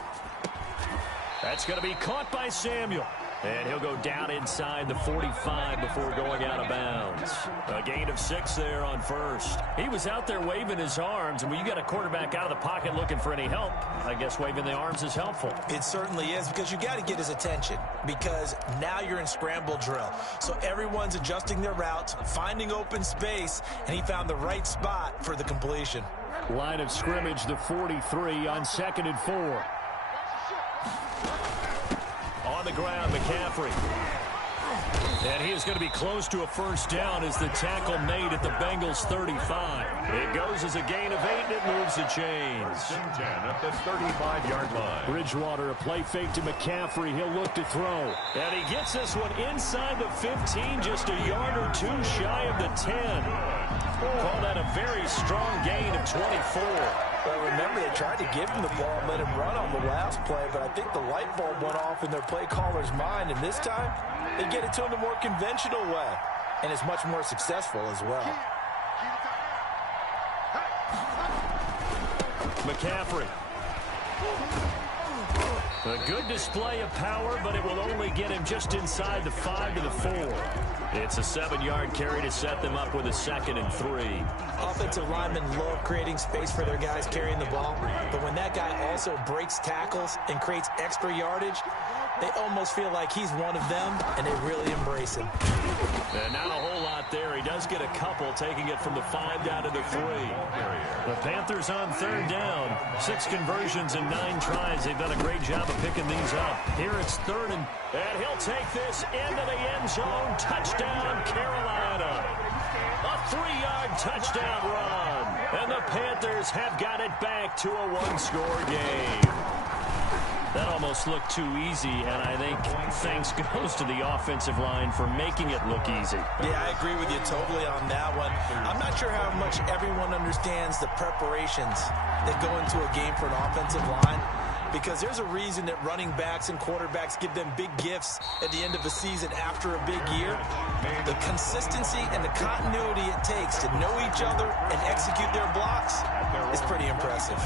That's going to be caught by Samuel. And he'll go down inside the 45 before going out of bounds. A gain of 6 there on first. He was out there waving his arms, and when you got a quarterback out of the pocket looking for any help, I guess waving the arms is helpful. It certainly is, because you got to get his attention, because now you're in scramble drill. So everyone's adjusting their routes, finding open space, and he found the right spot for the completion. Line of scrimmage, the 43 on 2nd and 4. On the ground, McCaffrey. And he is going to be close to a first down as the tackle made at the Bengals 35. It goes as a gain of 8, and it moves the chains. 10 at the 35-yard line. Bridgewater, a play fake to McCaffrey. He'll look to throw. And he gets this one inside the 15, just a yard or 2 shy of the 10. Call that a very strong gain of 24. Well, remember, they tried to give him the ball and let him run on the last play, but I think the light bulb went off in their play caller's mind, and this time they get it to him the more conventional way, and it's much more successful as well. McCaffrey. A good display of power, but it will only get him just inside the 5 to the 4. It's a 7-yard carry to set them up with a 2nd and 3. Offensive linemen love creating space for their guys carrying the ball, but when that guy also breaks tackles and creates extra yardage, they almost feel like he's one of them, and they really embrace him. And not a whole lot there. He does get a couple, taking it from the 5 down to the 3. The Panthers on third down. 6 conversions and 9 tries. They've done a great job of picking these up. Here it's 3rd and he'll take this into the end zone. Touchdown, Carolina. A 3-yard touchdown run. And the Panthers have got it back to a 1-score game. That almost looked too easy, and I think thanks goes to the offensive line for making it look easy. Yeah, I agree with you totally on that one. I'm not sure how much everyone understands the preparations that go into a game for an offensive line, because there's a reason that running backs and quarterbacks give them big gifts at the end of a season after a big year. The consistency and the continuity it takes to know each other and execute their blocks is pretty impressive.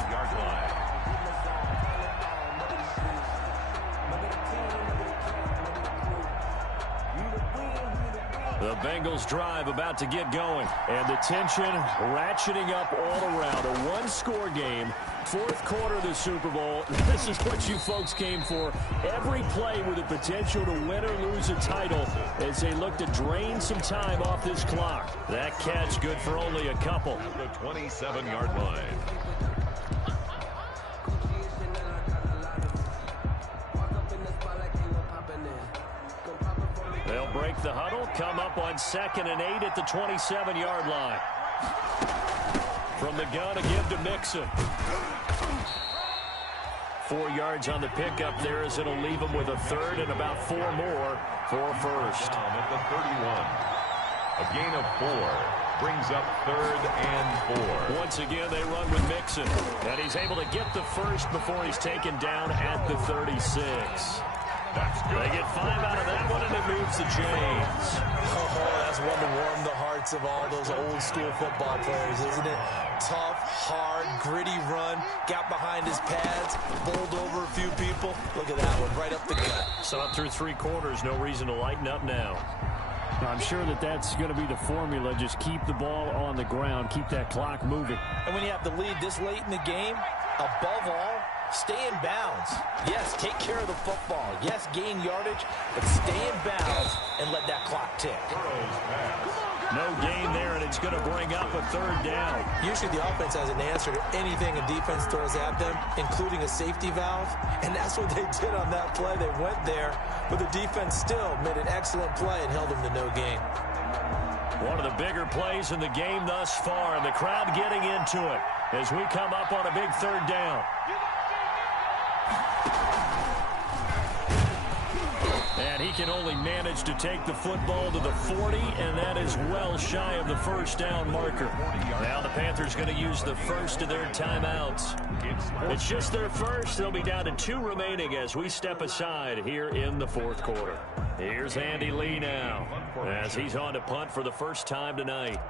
The Bengals drive about to get going, and the tension ratcheting up all around. A 1-score game, 4th quarter of the Super Bowl. This is what you folks came for. Every play with the potential to win or lose a title as they look to drain some time off this clock. That catch good for only a couple. The 27-yard line. They'll break the huddle, come up on 2nd and 8 at the 27-yard line. From the gun, a give to Mixon. 4 yards on the pickup there as it'll leave him with a 3rd and about 4 more for a first. At the 31. A gain of 4. Brings up 3rd and 4. Once again, they run with Mixon. And he's able to get the first before he's taken down at the 36. That's good. They get 5 out of that one, and it moves the chains. Oh, that's one to warm the hearts of all those old school football players, isn't it? Tough, hard, gritty run, got behind his pads, bowled over a few people. Look at that one, right up the gut. So up through 3 quarters, no reason to lighten up now. I'm sure that's going to be the formula. Just keep the ball on the ground, keep that clock moving. And when you have the lead this late in the game, above all, stay in bounds. Yes, take care of the football. Yes, gain yardage, but stay in bounds and let that clock tick. No gain there, and it's going to bring up a third down. Usually the offense has an answer to anything a defense throws at them, including a safety valve, and that's what they did on that play. They went there, but the defense still made an excellent play and held them to no gain. One of the bigger plays in the game thus far, and the crowd getting into it as we come up on a big third down. And he can only manage to take the football to the 40, and that is well shy of the first down marker. Now the Panthers going to use the first of their timeouts. It's just their first. They'll be down to 2 remaining as we step aside here in the fourth quarter. Here's Andy Lee now as he's on to punt for the first time tonight.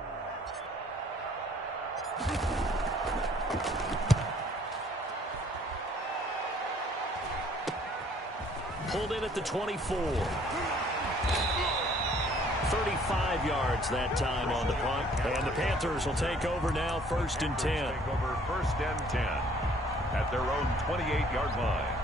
Pulled in at the 24. 35 yards that time on the punt. And the Panthers will take over now, 1st and 10. Take over 1st and 10 at their own 28-yard line.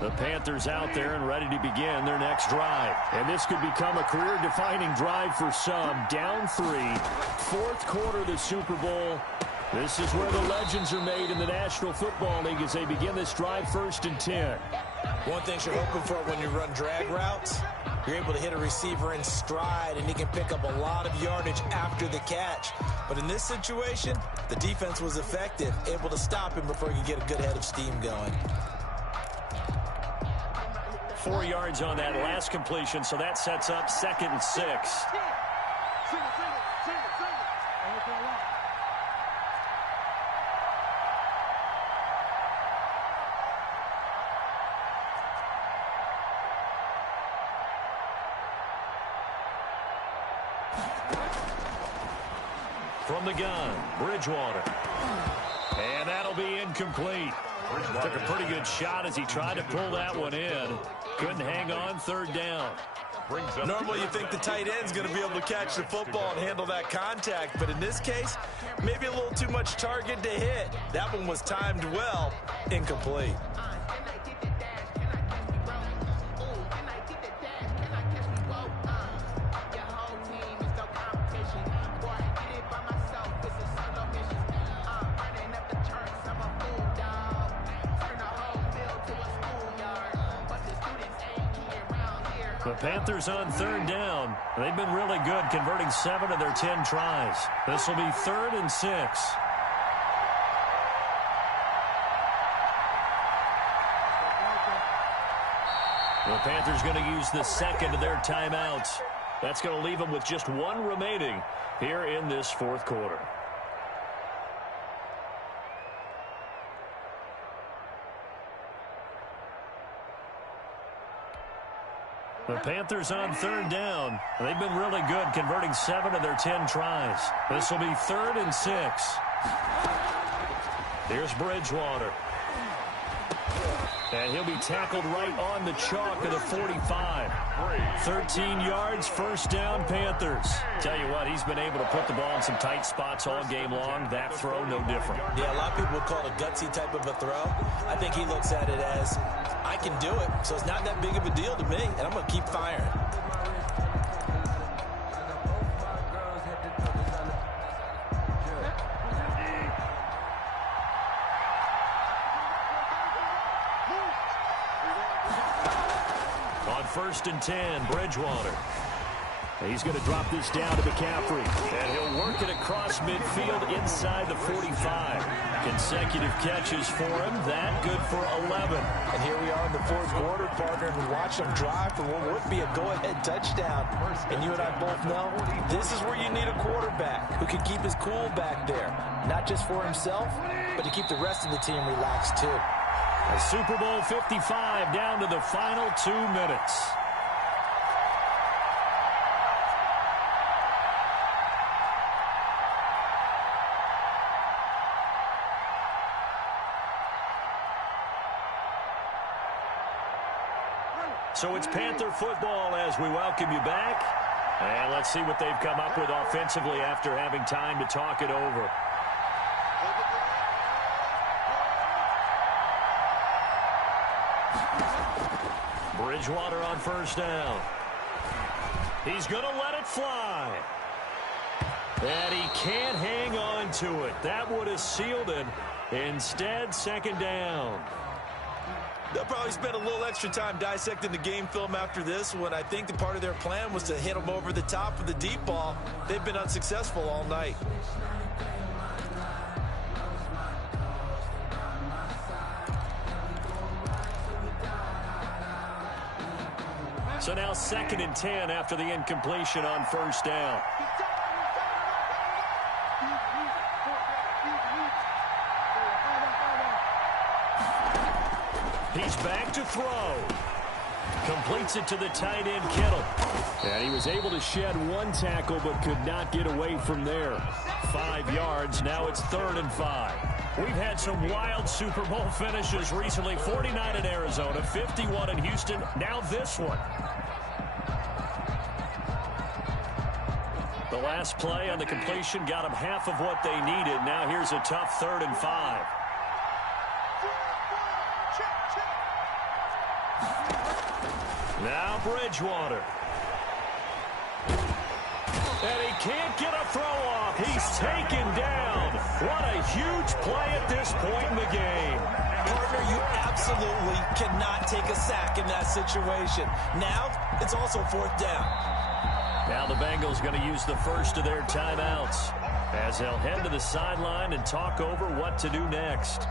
The Panthers out there and ready to begin their next drive. And this could become a career-defining drive for some. Down 3. 4th quarter of the Super Bowl. This is where the legends are made in the National Football League as they begin this drive 1st and 10. One thing you're hoping for when you run drag routes, you're able to hit a receiver in stride, and he can pick up a lot of yardage after the catch. But in this situation, the defense was effective, able to stop him before he could get a good head of steam going. 4 yards on that last completion, so that sets up 2nd and 6. From the gun, Bridgewater. And that'll be incomplete. Took a pretty good shot as he tried to pull that one in. Couldn't hang on, 3rd down. Normally you think the tight end's going to be able to catch the football and handle that contact, but in this case, maybe a little too much target to hit. That one was timed well, incomplete. The Panthers on 3rd down. They've been really good, converting 7 of their 10 tries. This will be 3rd and 6. The Panthers going to use the 2nd of their timeouts. That's going to leave them with just 1 remaining here in this 4th quarter. The Panthers on 3rd down. They've been really good, converting 7 of their 10 tries. This will be 3rd and 6. Here's Bridgewater. And he'll be tackled right on the chalk of the 45. 13 yards, 1st down, Panthers. Tell you what, he's been able to put the ball in some tight spots all game long. That throw, no different. Yeah, a lot of people would call it a gutsy type of a throw. I think he looks at it as, I can do it, so it's not that big of a deal to me, and I'm going to keep firing. On 1st and 10, Bridgewater. He's going to drop this down to McCaffrey. And he'll work it across midfield inside the 45. Consecutive catches for him. That good for 11. And here we are in the 4th quarter, partner, and we watch them drive for what would be a go-ahead touchdown. And you and I both know this is where you need a quarterback who can keep his cool back there. Not just for himself, but to keep the rest of the team relaxed too. A Super Bowl 55 down to the final 2 minutes. So it's Panther football as we welcome you back. And let's see what they've come up with offensively after having time to talk it over. Bridgewater on first down. He's going to let it fly. And he can't hang on to it. That would have sealed it. Instead, second down. They'll probably spend a little extra time dissecting the game film after this one. I think the part of their plan was to hit them over the top with the deep ball. They've been unsuccessful all night. So now 2nd and 10 after the incompletion on first down. He's back to throw. Completes it to the tight end, Kittle. And he was able to shed one tackle but could not get away from there. 5 yards. Now it's 3rd and 5. We've had some wild Super Bowl finishes recently. 49 in Arizona, 51 in Houston. Now this one. The last play on the completion got them half of what they needed. Now here's a tough 3rd and 5. Now Bridgewater. And he can't get a throw off. He's taken down. What a huge play at this point in the game. Partner, you absolutely cannot take a sack in that situation. Now, it's also 4th down. Now the Bengals going to use the first of their timeouts as they'll head to the sideline and talk over what to do next.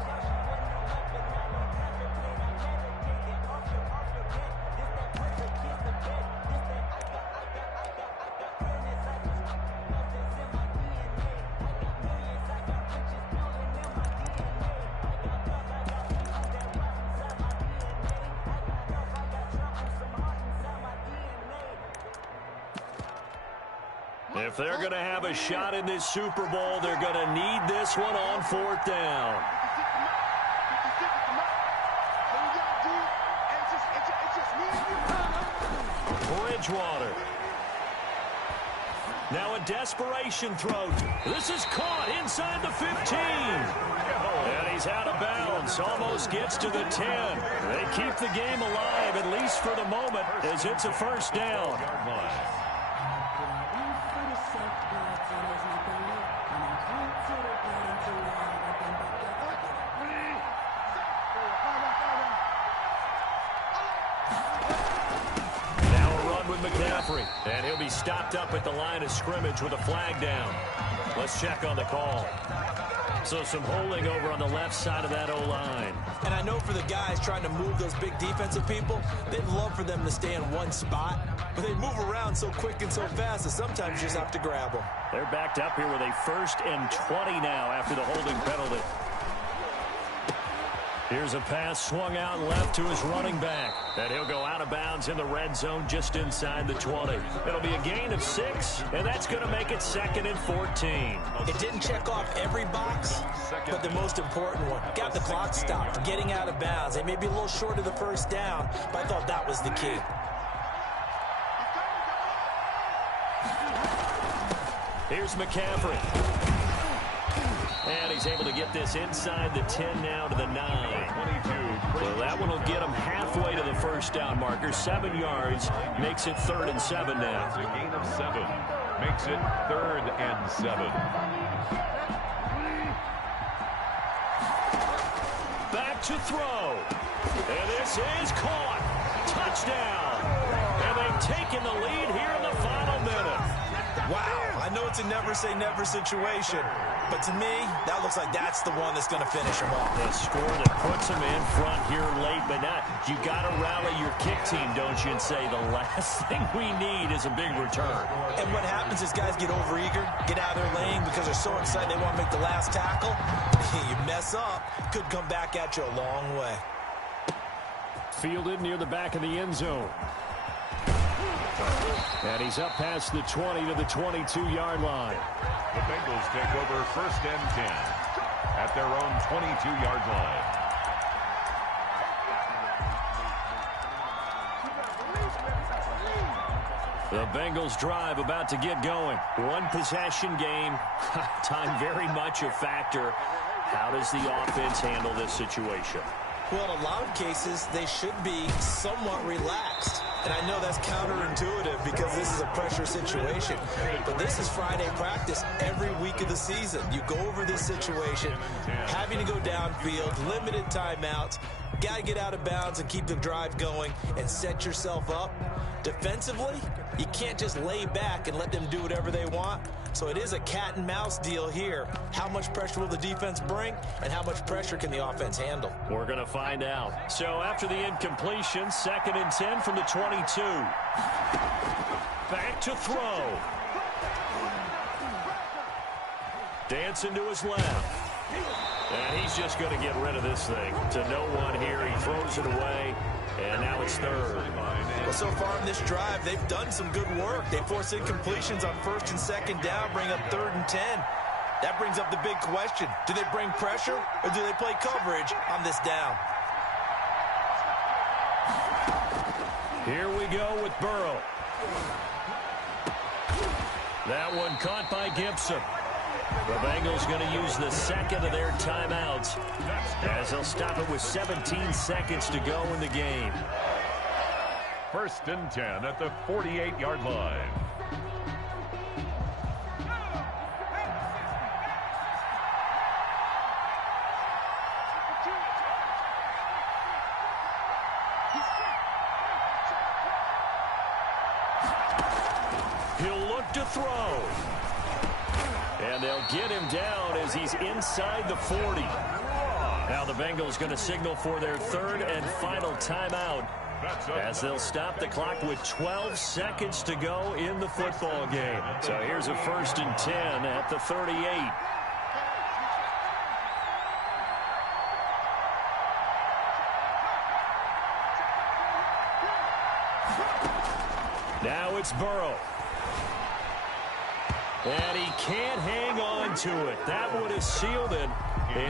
If they're going to have a shot in this Super Bowl, they're going to need this one on 4th down. Bridgewater. Now a desperation throw. This is caught inside the 15. And he's out of bounds. Almost gets to the 10. They keep the game alive, at least for the moment, as it's a first down. And he'll be stopped up at the line of scrimmage with a flag down. Let's check on the call. So some holding over on the left side of that O-line. And I know for the guys trying to move those big defensive people, they'd love for them to stay in one spot. But they move around so quick and so fast that sometimes you just have to grab them. They're backed up here with a 1st and 20 now after the holding penalty. Here's a pass swung out left to his running back. And he'll go out of bounds in the red zone just inside the 20. It'll be a gain of 6, and that's going to make it 2nd and 14. It didn't check off every box, but the most important one. Got the clock stopped, getting out of bounds. They may be a little short of the first down, but I thought that was the key. Here's McCaffrey. And he's able to get this inside the 10 now to the 9. So that one will get him halfway to the first down marker. 7 yards makes it 3rd and 7 now. It's a gain of 7. Makes it 3rd and 7. Back to throw. And this is caught. Touchdown. And they've taken the lead here in the final minute. Wow, I know it's a never-say-never situation, but to me, that looks like that's the one that's going to finish him off. The score that puts him in front here late, but not. You got to rally your kick team, don't you, and say the last thing we need is a big return. And what happens is guys get overeager, get out of their lane because they're so excited they want to make the last tackle. You mess up, could come back at you a long way. Fielded near the back of the end zone. And he's up past the 20 to the 22-yard line. The Bengals take over 1st and 10 at their own 22-yard line. The Bengals drive about to get going. One possession game. Time very much a factor. How does the offense handle this situation? Well, in a lot of cases, they should be somewhat relaxed. And I know that's counterintuitive because this is a pressure situation. But this is Friday practice every week of the season. You go over this situation, having to go downfield, limited timeouts, got to get out of bounds and keep the drive going and set yourself up. Defensively, you can't just lay back and let them do whatever they want. So it is a cat and mouse deal here. How much pressure will the defense bring, and how much pressure can the offense handle? We're going to find out. So after the incompletion, 2nd and 10 from the 22. Back to throw. Dancing to his left. And he's just going to get rid of this thing. To no one here. He throws it away. And now it's 3rd. Well, so far in this drive, they've done some good work. They force incompletions on 1st and 2nd down, bring up 3rd and 10. That brings up the big question. Do they bring pressure, or do they play coverage on this down? Here we go with Burrow. That one caught by Gibson. The Bengals going to use the 2nd of their timeouts as they'll stop it with 17 seconds to go in the game. 1st and 10 at the 48-yard line. He'll look to throw. And they'll get him down as he's inside the 40. Now the Bengals going to signal for their 3rd and final timeout as they'll stop the clock with 12 seconds to go in the football game. So here's a 1st and 10 at the 38. Now it's Burrow. And he can't hang on to it. That would have sealed it.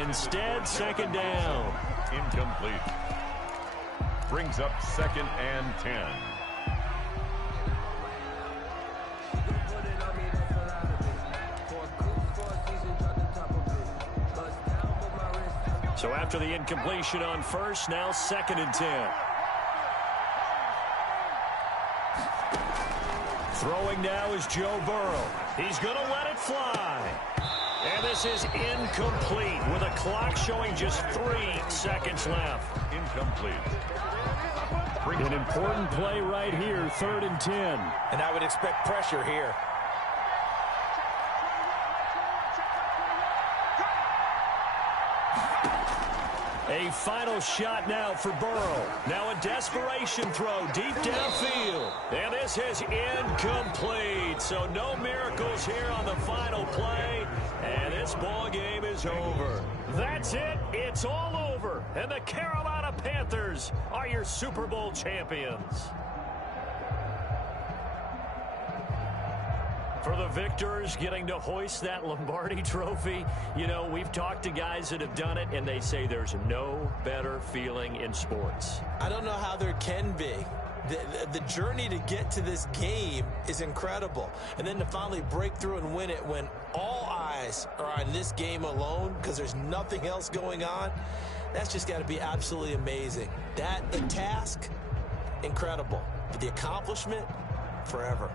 Instead, 2nd down. Incomplete. Brings up 2nd and 10. So after the incompletion on 1st, now 2nd and 10. Throwing now is Joe Burrow. He's going to let it fly. And this is incomplete with a clock showing just 3 seconds left. Incomplete. An important play right here, 3rd and 10. And I would expect pressure here. A final shot now for Burrow. Now a desperation throw deep downfield. And this is incomplete. So no miracles here on the final play. And this ball game is over. That's it. It's all over. And the Carolina Panthers are your Super Bowl champions. For the victors getting to hoist that Lombardi trophy, you know, we've talked to guys that have done it, and they say there's no better feeling in sports. I don't know how there can be. The journey to get to this game is incredible. And then to finally break through and win it when all eyes are on this game alone because there's nothing else going on, that's just got to be absolutely amazing. The task, incredible. But the accomplishment, forever.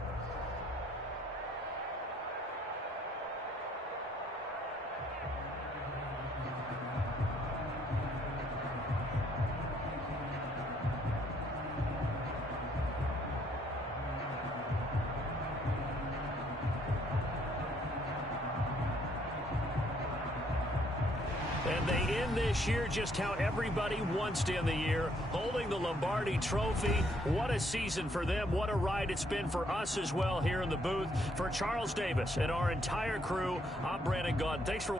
And they end this year just how everybody wants to end the year, holding the Lombardi trophy. What a season for them. What a ride it's been for us as well here in the booth. For Charles Davis and our entire crew, I'm Brandon Gaudin. Thanks for watching.